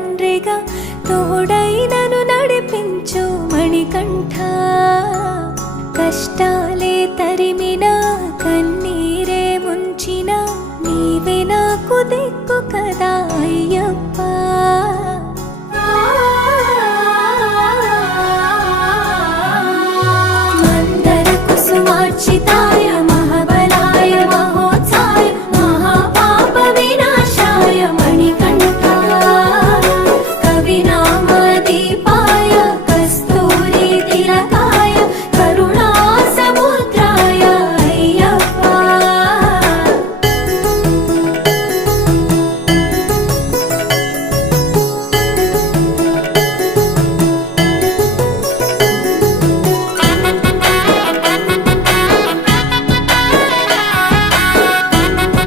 తండ్రిగా తోడై నన్ను నడిపించు మణికంఠ. కష్టాలే తరిమినా కన్నీరే ముంచిన నీవే నాకు దిక్కు కదా అయ్యప్ప.